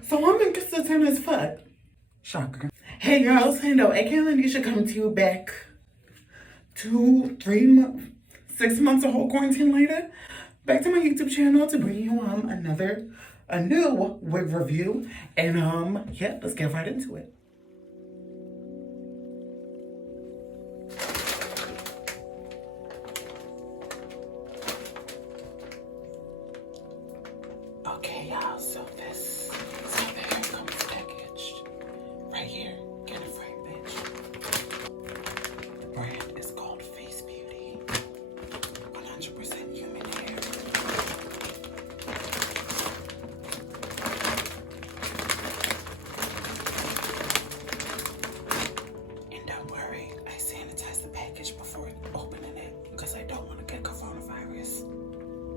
So I'm inconsistent as fuck. Shocker. Hey girls, Lando, aka Lanisha coming to you back 2, 3 months, 6 months, a whole quarantine later. Back to my YouTube channel to bring you a new wig review. And yeah, let's get right into it. Okay, y'all, so this is how the hair comes packaged. Right here, get it right, bitch. The brand is called Facebeauty. 100% human hair. And don't worry, I sanitized the package before opening it because I don't want to get coronavirus.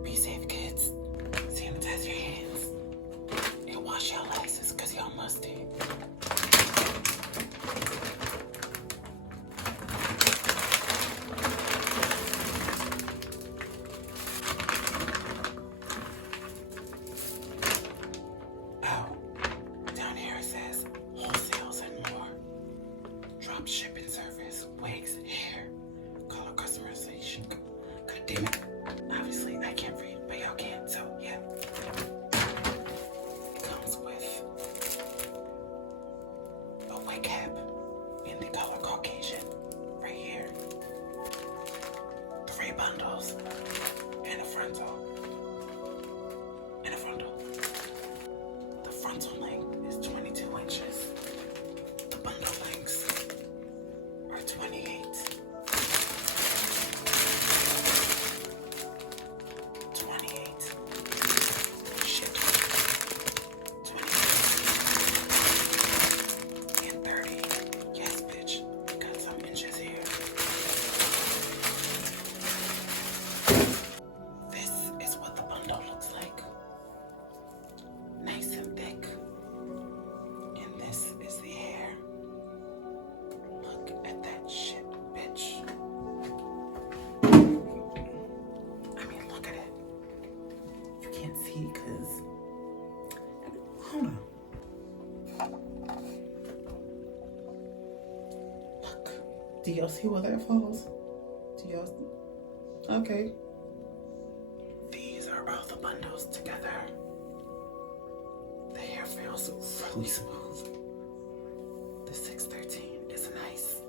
Be safe, kids. Sanitize your hands and wash your asses because y'all musty. Oh, down here it says wholesales and more. Drop shipping service, wigs, hair, color customization. God damn it. Obviously, I can't read, but y'all can, so yeah. It comes with a wig cap in the color Caucasian, right here. 3 bundles and a frontal. The frontal length is 22 inches. The bundle lengths are 28. 28. Shit. 28. And 30. Yes, bitch. We got some inches here. This is what the bundle looks like. Nice and thick. And this is the hair. Look at that shit, bitch. I mean, look at it. You can't see because... Hold on. Look. Do y'all see where that falls? Do y'all see? Okay. These are all the bundles together. The hair feels really smooth. The 613 is nice.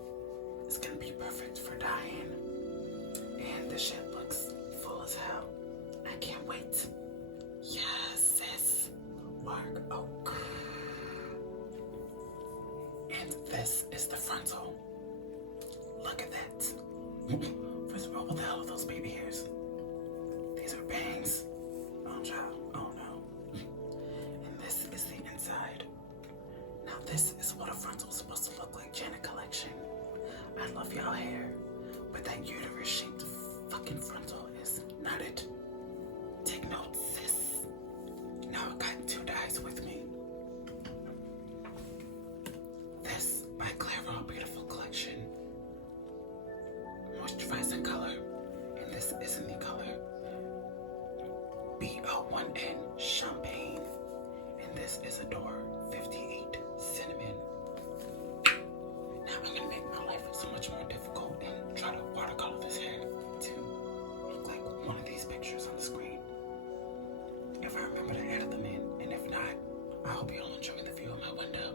It's gonna be perfect for dyeing. And the shit looks full as hell. I can't wait. Yes, sis. Work. Oh, God. And this is the frontal. Look at that. First of all, what the hell are those baby hairs? These are bangs. Oh, child. Oh, no. And this is the inside. Now, this is what a frontal is supposed to look like, Janet Collection. I love y'all hair, but that uterus-shaped fucking frontal is not it. Take notes, sis. Now I got 2 dyes with me. This by Clairol Beautiful Collection. Moisturizing color. And this is in the color B01N Champagne. And this is Adore 58 Cinnamon. Now I'm gonna make my life so much more difficult and try to watercolor this hair to look like one of these pictures on the screen. If I remember to edit them in, and if not, I hope you'll enjoy the view of my window.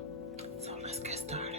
So let's get started.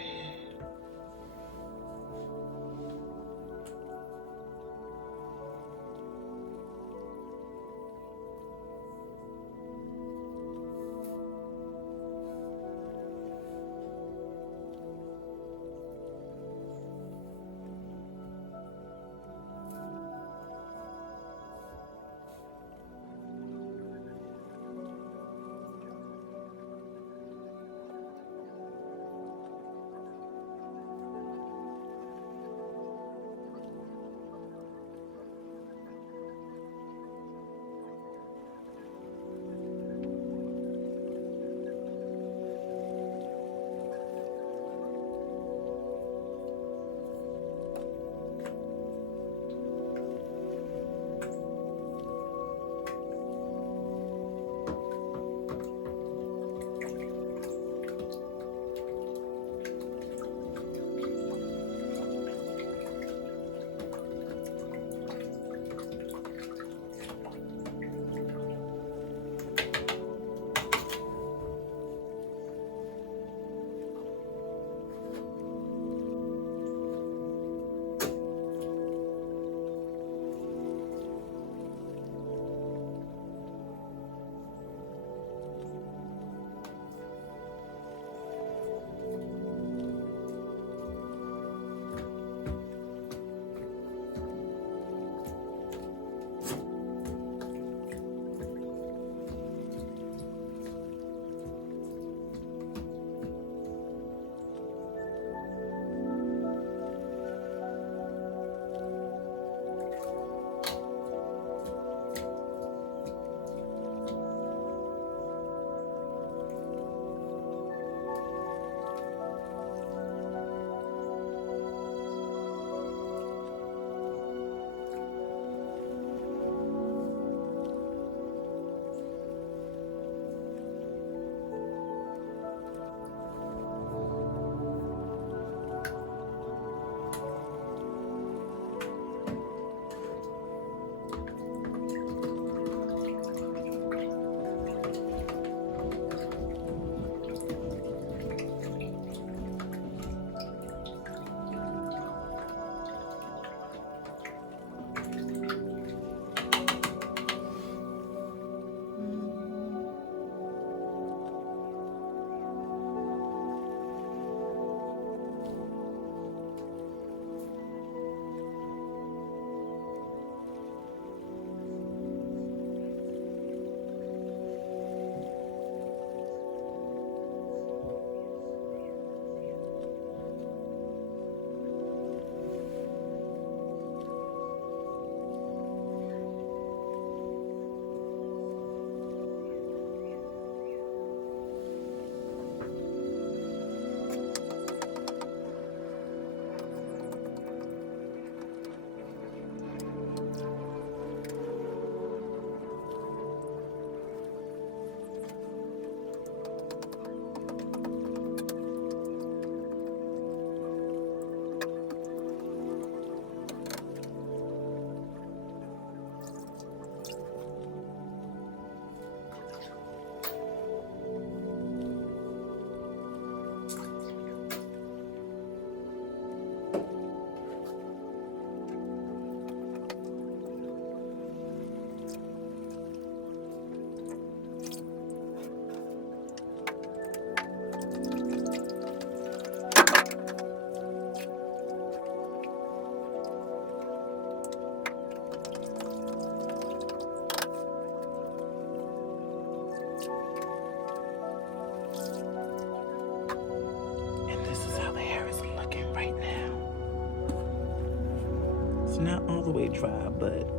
the way dry, but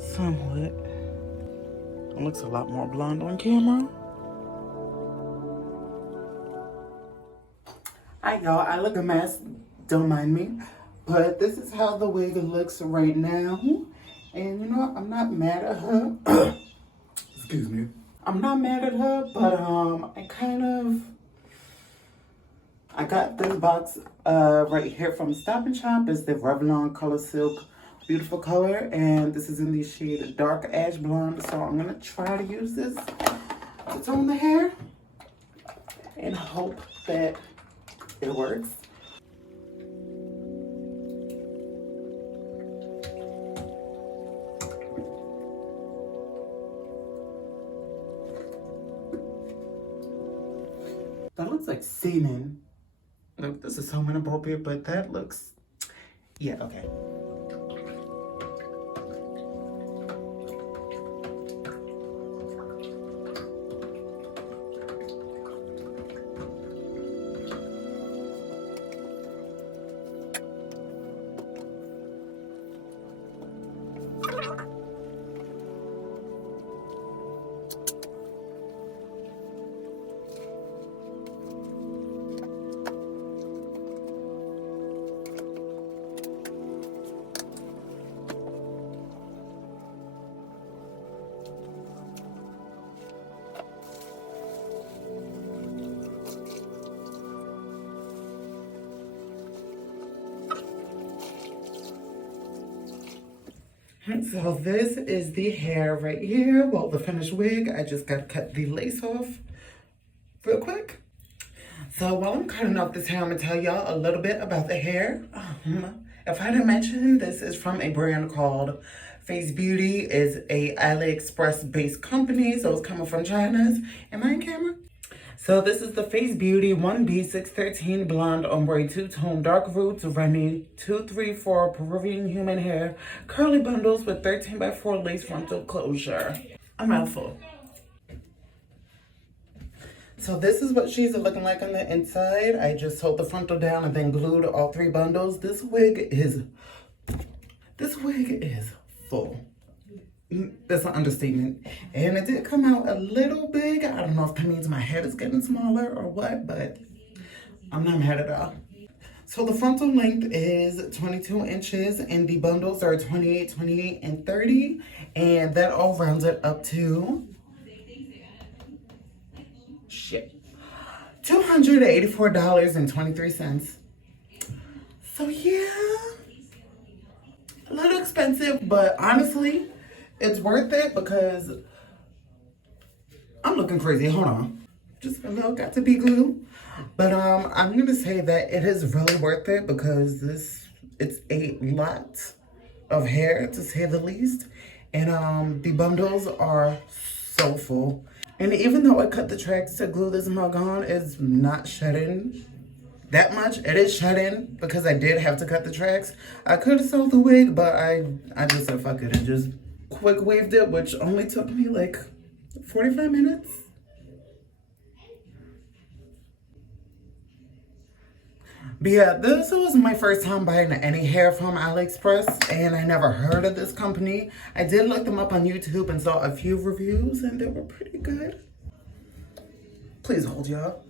somewhat. It looks a lot more blonde on camera. Alright, y'all, I look a mess. Don't mind me. But this is how the wig looks right now. And you know what? I'm not mad at her. Excuse me. I'm not mad at her, but I got this box right here from Stop and Shop. It's the Revlon Color Silk. Beautiful color. And this is in the shade Dark Ash Blonde. So I'm going to try to use this to tone the hair. And hope that it works. That looks like semen. Look, this is so inappropriate, but that looks, yeah, okay. So this is the hair right here. Well, the finished wig. I just got to cut the lace off real quick. So while I'm cutting off this hair, I'm going to tell y'all a little bit about the hair. If I didn't mention, this is from a brand called Facebeauty. It's a Aliexpress based company. So it's coming from China's. Am I in camera? So this is the Facebeauty 1B613 Blonde Ombre Two-Tone Dark Roots Remy 234 Peruvian Human Hair Curly Bundles with 13x4 Lace Frontal Closure. A mouthful. So this is what she's looking like on the inside. I just sewed the frontal down and then glued all 3 bundles. This wig is full. That's an understatement. And it did come out a little big. I don't know if that means my head is getting smaller or what, but I'm not mad at all. So the frontal length is 22 inches and the bundles are 28, 28, and 30. And that all rounds it up to $284.23. So yeah, a little expensive, but honestly, it's worth it because I'm looking crazy. Hold on. Just a little got to be glue. But I'm going to say that it is really worth it because it's a lot of hair to say the least. And the bundles are so full. And even though I cut the tracks to glue this mug on, it's not shedding that much. It is shedding because I did have to cut the tracks. I could have sold the wig, but I just said fuck it and just quick waved it, which only took me like 45 minutes. But yeah, this was my first time buying any hair from Aliexpress, and I never heard of this company. I did look them up on YouTube and saw a few reviews, and they were pretty good. Please hold, y'all.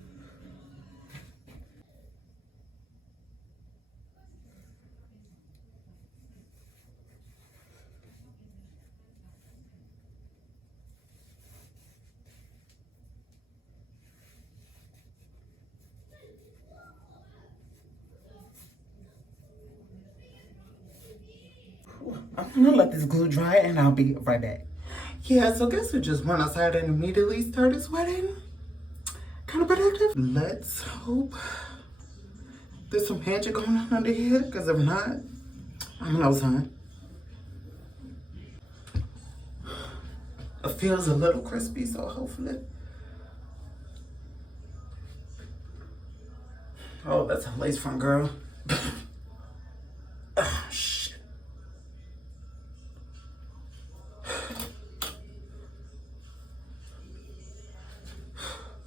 I'm gonna let this glue dry and I'll be right back. Yeah, so guess who just went outside and immediately started sweating? Kind of productive. Let's hope there's some magic going on under here, because if not, I'm no son. It feels a little crispy, so hopefully. Oh, that's a lace front, girl. Oh, shit.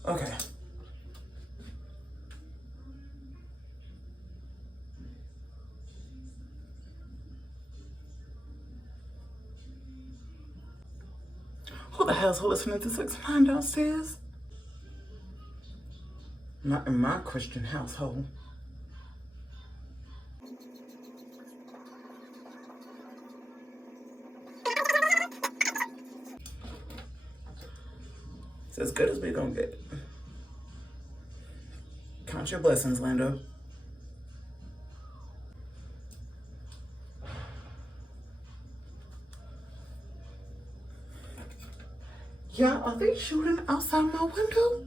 Okay. household listening to 6ix9ine downstairs. Not in my Christian household. It's as good as we gonna get. Count your blessings, Lando. Yeah, are they shooting outside my window?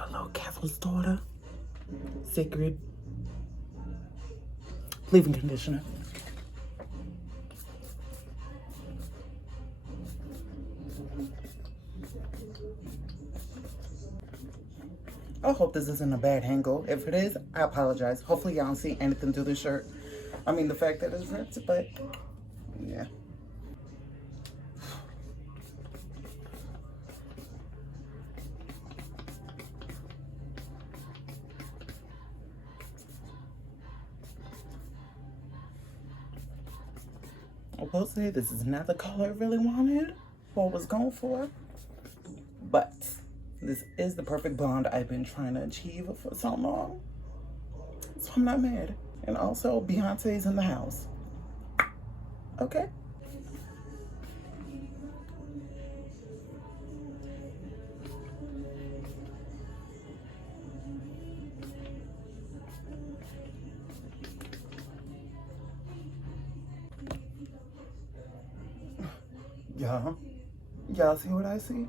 Hello, Carol's daughter. Sacred. Leave-in conditioner. I hope this isn't a bad angle. If it is, I apologize. Hopefully y'all don't see anything through this shirt. I mean, the fact that it's ripped, but yeah. I will say this is not the color I really wanted or was going for, but this is the perfect blonde I've been trying to achieve for so long. So I'm not mad. And also, Beyonce's in the house. Okay? Y'all see what I see?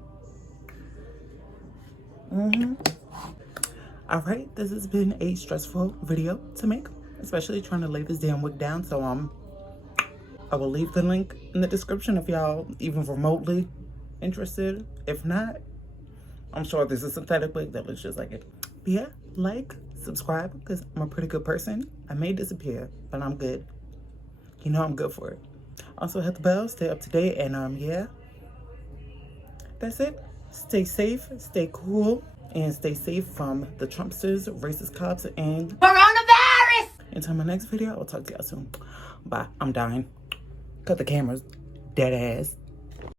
All right, this has been a stressful video to make, especially trying to lay this damn wig down. So I will leave the link in the description if y'all even remotely interested. If not, I'm sure there's a synthetic wig that looks just like it. But yeah, like, subscribe, because I'm a pretty good person. I may disappear, but I'm good. You know I'm good for it. Also hit the bell, stay up to date, and yeah, that's it. Stay safe, stay cool, and stay safe from the Trumpsters, racist cops, and coronavirus. Until my next video, I'll talk to y'all soon. Bye. I'm dying. Cut the cameras. Dead ass.